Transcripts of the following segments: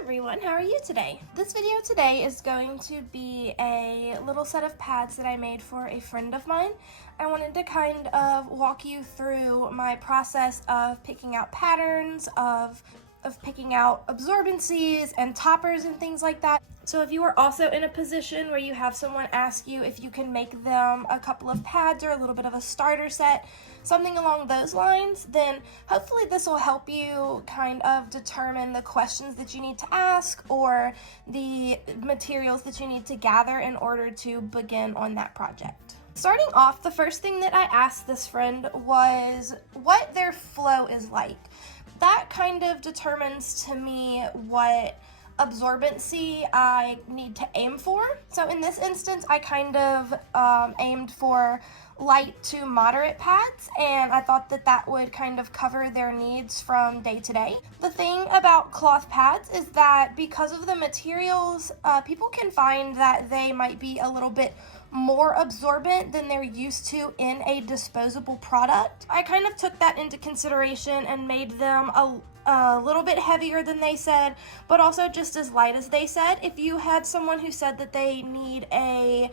everyone, how are you today? This video today is going to be a little set of pads that I made for a friend of mine. I wanted to kind of walk you through my process of picking out patterns, of picking out absorbencies and toppers and things like that. So if you are also in a position where you have someone ask you if you can make them a couple of pads or a little bit of a starter set, something along those lines, then hopefully this will help you kind of determine the questions that you need to ask or the materials that you need to gather in order to begin on that project. Starting off, the first thing that I asked this friend was what their flow is like. That kind of determines to me what absorbency I need to aim for. So in this instance, I kind of aimed for light to moderate pads, and I thought that that would kind of cover their needs from day to day. The thing about cloth pads is that because of the materials, people can find that they might be a little bit more absorbent than they're used to in a disposable product. I kind of took that into consideration and made them a little bit heavier than they said, but also just as light as they said. If you had someone who said that they need a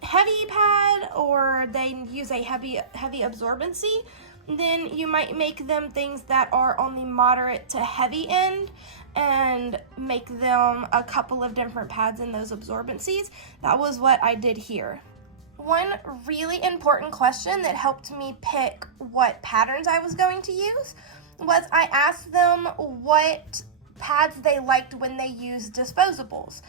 heavy pad or they use a heavy absorbency, then you might make them things that are on the moderate to heavy end and make them a couple of different pads in those absorbencies. That was what I did here. One really important question that helped me pick what patterns I was going to use was I asked them what pads they liked when they used disposables.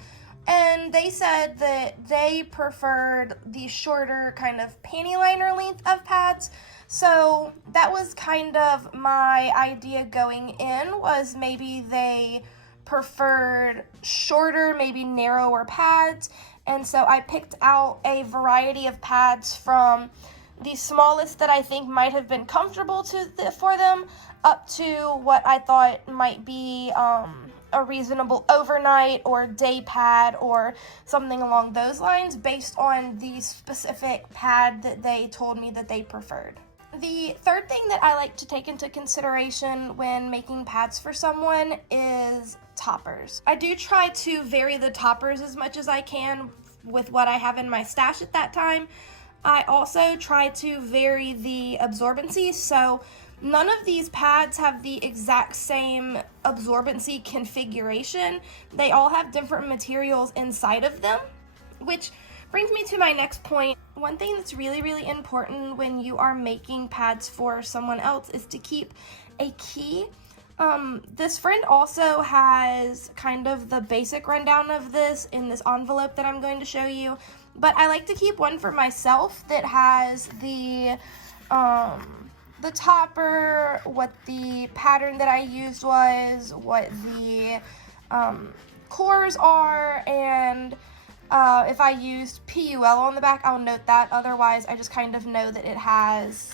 And they said that they preferred the shorter kind of panty liner length of pads. So that was kind of my idea going in, was maybe they preferred shorter, maybe narrower pads. And so I picked out a variety of pads from the smallest that I think might have been comfortable for them up to what I thought might be a reasonable overnight or day pad or something along those lines based on the specific pad that they told me that they preferred. The third thing that I like to take into consideration when making pads for someone is toppers. I do try to vary the toppers as much as I can with what I have in my stash at that time. I also try to vary the absorbency, so none of these pads have the exact same absorbency configuration. They all have different materials inside of them, which brings me to my next point. One thing that's really, really important when you are making pads for someone else is to keep a key. This friend also has kind of the basic rundown of this in this envelope that I'm going to show you, but I like to keep one for myself that has the topper, what the pattern that I used was, what the cores are, and if I used PUL on the back, I'll note that. Otherwise, I just kind of know that it has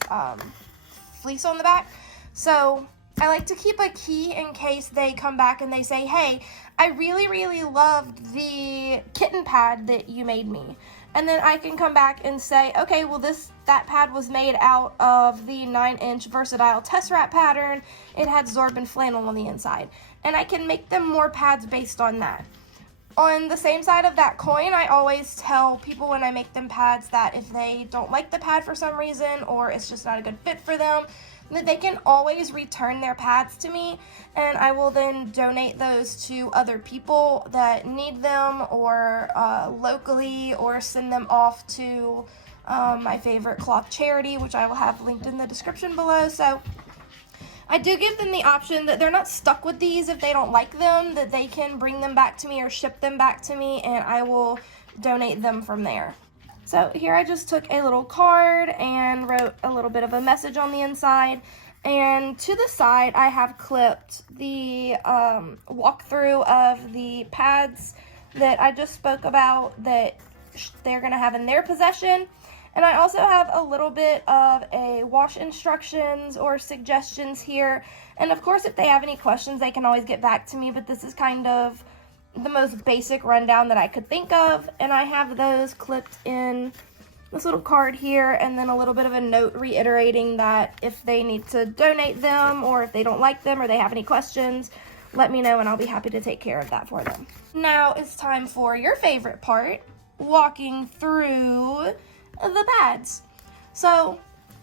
fleece on the back. So I like to keep a key in case they come back and they say, hey, I really, really loved the kitten pad that you made me. And then I can come back and say, okay, well that pad was made out of the 9-inch Versatile Test Wrap pattern. It had Zorban flannel on the inside. And I can make them more pads based on that. On the same side of that coin, I always tell people when I make them pads that if they don't like the pad for some reason or it's just not a good fit for them, that they can always return their pads to me, and I will then donate those to other people that need them or locally, or send them off to my favorite cloth charity, which I will have linked in the description below. So I do give them the option that they're not stuck with these if they don't like them, that they can bring them back to me or ship them back to me, and I will donate them from there. So here I just took a little card and wrote a little bit of a message on the inside, and to the side I have clipped the walkthrough of the pads that I just spoke about that they're going to have in their possession. And I also have a little bit of a wash instructions or suggestions here, and of course if they have any questions they can always get back to me, but this is kind of the most basic rundown that I could think of, and I have those clipped in this little card here, and then a little bit of a note reiterating that if they need to donate them or if they don't like them or they have any questions, let me know and I'll be happy to take care of that for them. Now it's time for your favorite part, walking through the pads. So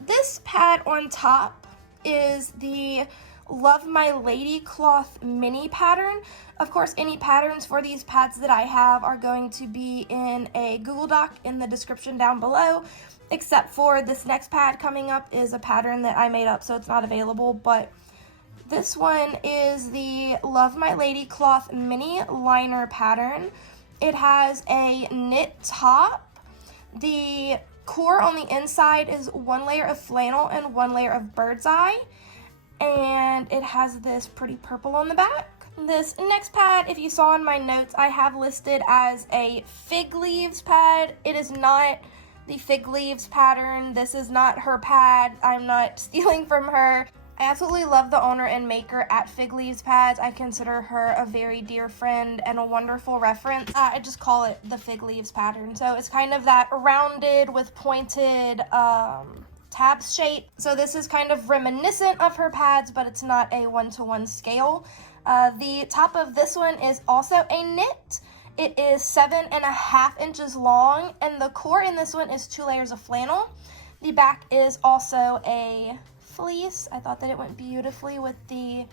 this pad on top is the Love My Lady Cloth mini pattern. Of course, any patterns for these pads that I have are going to be in a Google Doc in the description down below, except for this next pad coming up is a pattern that I made up, so it's not available, but this one is the Love My Lady Cloth mini liner pattern. It has a knit top. The core on the inside is one layer of flannel and one layer of bird's eye, and it has this pretty purple on the back. This next pad, if you saw in my notes, I have listed as a fig leaves pad. It is not the fig leaves pattern. This is not her pad. I'm not stealing from her. I absolutely love the owner and maker at Fig Leaves Pads. I consider her a very dear friend and a wonderful reference. I just call it the Fig Leaves pattern. So it's kind of that rounded with pointed tabs shape. So this is kind of reminiscent of her pads, but it's not a one-to-one scale. The top of this one is also a knit. It is 7.5 inches long, and the core in this one is 2 layers of flannel. The back is also a fleece. I thought that it went beautifully with the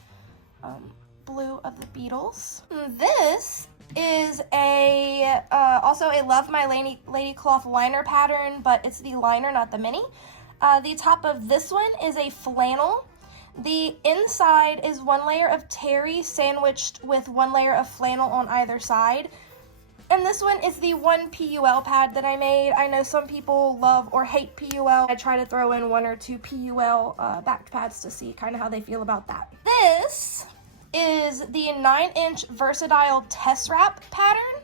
blue of the Beatles. This is a also a Love My Lady Cloth liner pattern, but it's the liner, not the mini. The top of this one is a flannel. The inside is 1 layer of terry sandwiched with 1 layer of flannel on either side. And this one is the one PUL pad that I made. I know some people love or hate PUL. I try to throw in 1 or 2 PUL back pads to see kind of how they feel about that. This is the 9-inch Versatile Test Wrap pattern.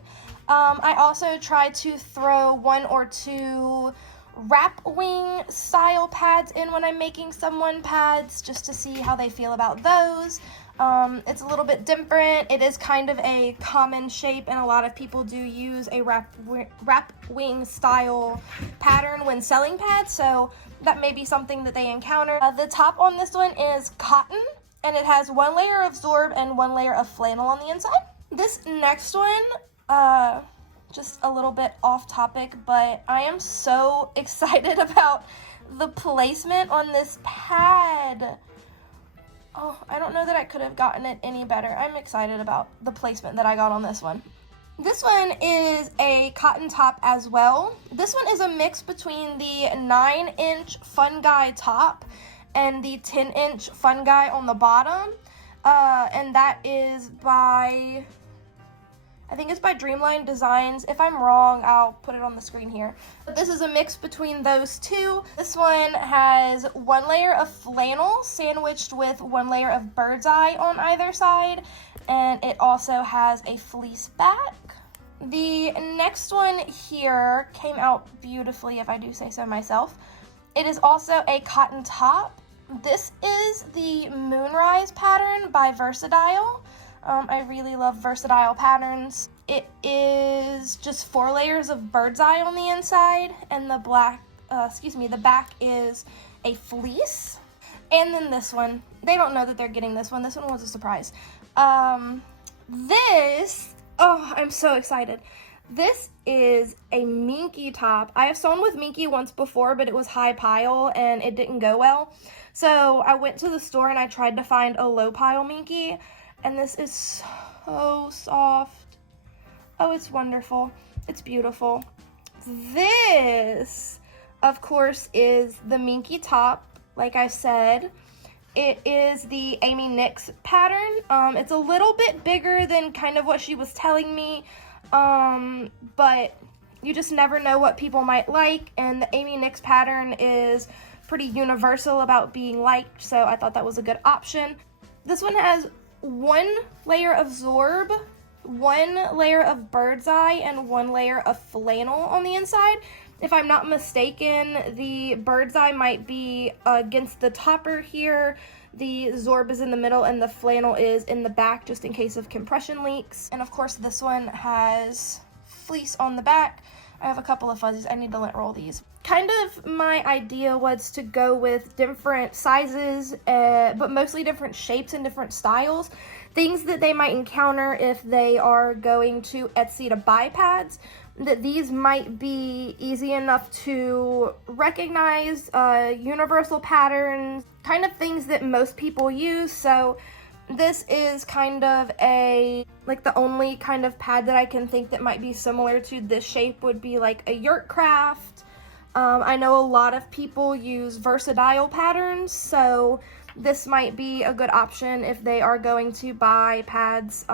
I also tried to throw 1 or 2 wrap wing style pads in when I'm making someone pads just to see how they feel about those. It's a little bit different. It is kind of a common shape, and a lot of people do use a wrap wing style pattern when selling pads, so that may be something that they encounter. The top on this one is cotton, and it has 1 layer of Zorb and 1 layer of flannel on the inside. This next one, just a little bit off topic, but I am so excited about the placement on this pad. Oh, I don't know that I could have gotten it any better. I'm excited about the placement that I got on this one. This one is a cotton top as well. This one is a mix between the 9-inch Fun Guy top and the 10-inch Fun Guy on the bottom. And that is by, I think it's by Dreamline Designs. If I'm wrong, I'll put it on the screen here. But this is a mix between those two. This one has 1 layer of flannel sandwiched with 1 layer of bird's eye on either side, and it also has a fleece back. The next one here came out beautifully, if I do say so myself. It is also a cotton top. This is the Moonrise pattern by Versatile. I really love Versatile patterns. It is just 4 layers of bird's eye on the inside, and the back is a fleece. And then this one, they don't know that they're getting this one. This one was a surprise. I'm so excited. This is a Minky top. I have sewn with Minky once before, but it was high pile and it didn't go well. So I went to the store and I tried to find a low pile Minky. And this is so soft. Oh, it's wonderful. It's beautiful. This, of course, is the Minky top, like I said. It is the Amy Nix pattern. It's a little bit bigger than kind of what she was telling me, but you just never know what people might like, and the Amy Nix pattern is pretty universal about being liked, so I thought that was a good option. This one has 1 layer of Zorb, 1 layer of bird's eye, and 1 layer of flannel on the inside. If I'm not mistaken, the bird's eye might be against the topper here, the Zorb is in the middle, and the flannel is in the back just in case of compression leaks. And of course this one has fleece on the back. I have a couple of fuzzies. I need to lint roll these. Kind of my idea was to go with different sizes, but mostly different shapes and different styles, things that they might encounter if they are going to Etsy to buy pads, that these might be easy enough to recognize, universal patterns, kind of things that most people use. So this is kind of like the only kind of pad that I can think that might be similar to this shape would be like a Yurtcraft. I know a lot of people use Versatile patterns, so this might be a good option if they are going to buy pads,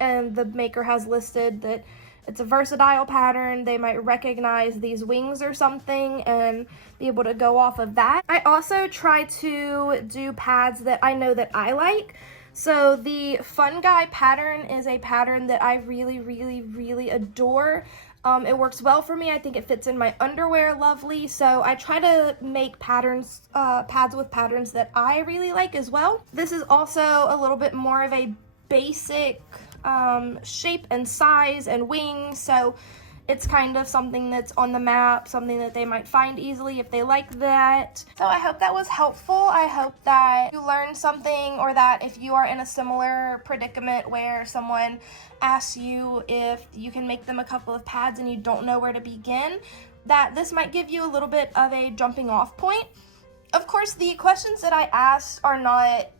and the maker has listed that it's a Versatile pattern. They might recognize these wings or something and be able to go off of that. I also try to do pads that I know that I like. So the Fun Guy pattern is a pattern that I really, really, really adore. It works well for me. I think it fits in my underwear lovely. So I try to make pads with patterns that I really like as well. This is also a little bit more of a basic shape and size and wings, so it's kind of something that's on the map, something that they might find easily if they like that. So I hope that was helpful. I hope that you learned something, or that if you are in a similar predicament where someone asks you if you can make them a couple of pads and you don't know where to begin, that this might give you a little bit of a jumping off point. Of course, the questions that I asked are not,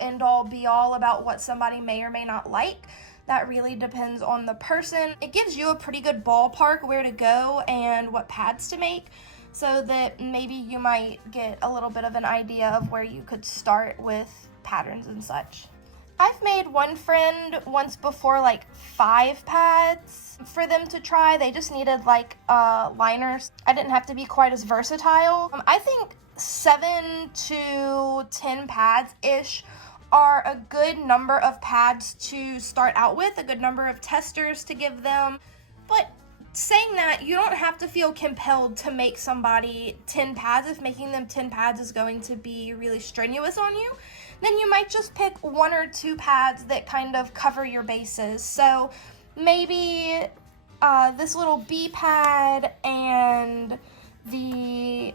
end all be all about what somebody may or may not like. That really depends on the person. It gives you a pretty good ballpark where to go and what pads to make, so that maybe you might get a little bit of an idea of where you could start with patterns and such. I've made one friend once before like 5 pads for them to try. They just needed like liners. I didn't have to be quite as versatile. I think 7 to 10 pads-ish are a good number of pads to start out with, a good number of testers to give them. But saying that, you don't have to feel compelled to make somebody 10 pads if making them 10 pads is going to be really strenuous on you. Then you might just pick 1 or 2 pads that kind of cover your bases. So maybe this little bee pad and the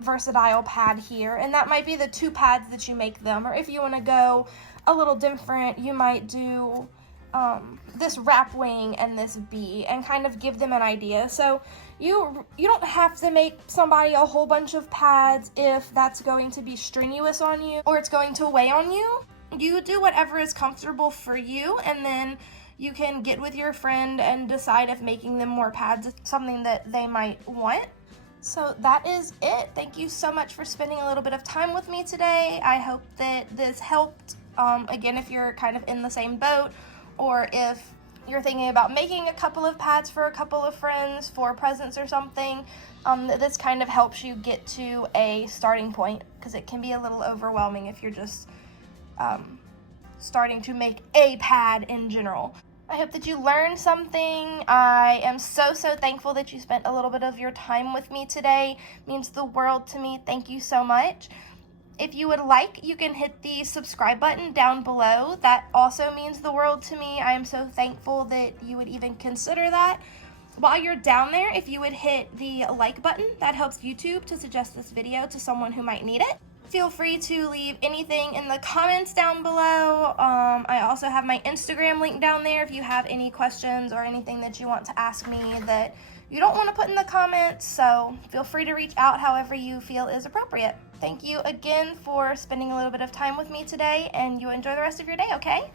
Versatile pad here, and that might be the 2 pads that you make them. Or if you want to go a little different, you might do this wrap wing and this bee, and kind of give them an idea. So you don't have to make somebody a whole bunch of pads if that's going to be strenuous on you or it's going to weigh on you. You do whatever is comfortable for you, and then you can get with your friend and decide if making them more pads is something that they might want. So that is it. Thank you so much for spending a little bit of time with me today. I hope that this helped. Again, if you're kind of in the same boat, or if you're thinking about making a couple of pads for a couple of friends for presents or something, this kind of helps you get to a starting point, because it can be a little overwhelming if you're just starting to make a pad in general. I hope that you learned something. I am so thankful that you spent a little bit of your time with me today. It means the world to me. Thank you so much. If you would like, you can hit the subscribe button down below. That also means the world to me. I am so thankful that you would even consider that. While you're down there, if you would hit the like button, that helps YouTube to suggest this video to someone who might need it. Feel free to leave anything in the comments down below. I also have my Instagram link down there if you have any questions or anything that you want to ask me that you don't want to put in the comments. So feel free to reach out however you feel is appropriate. Thank you again for spending a little bit of time with me today, and you enjoy the rest of your day, okay?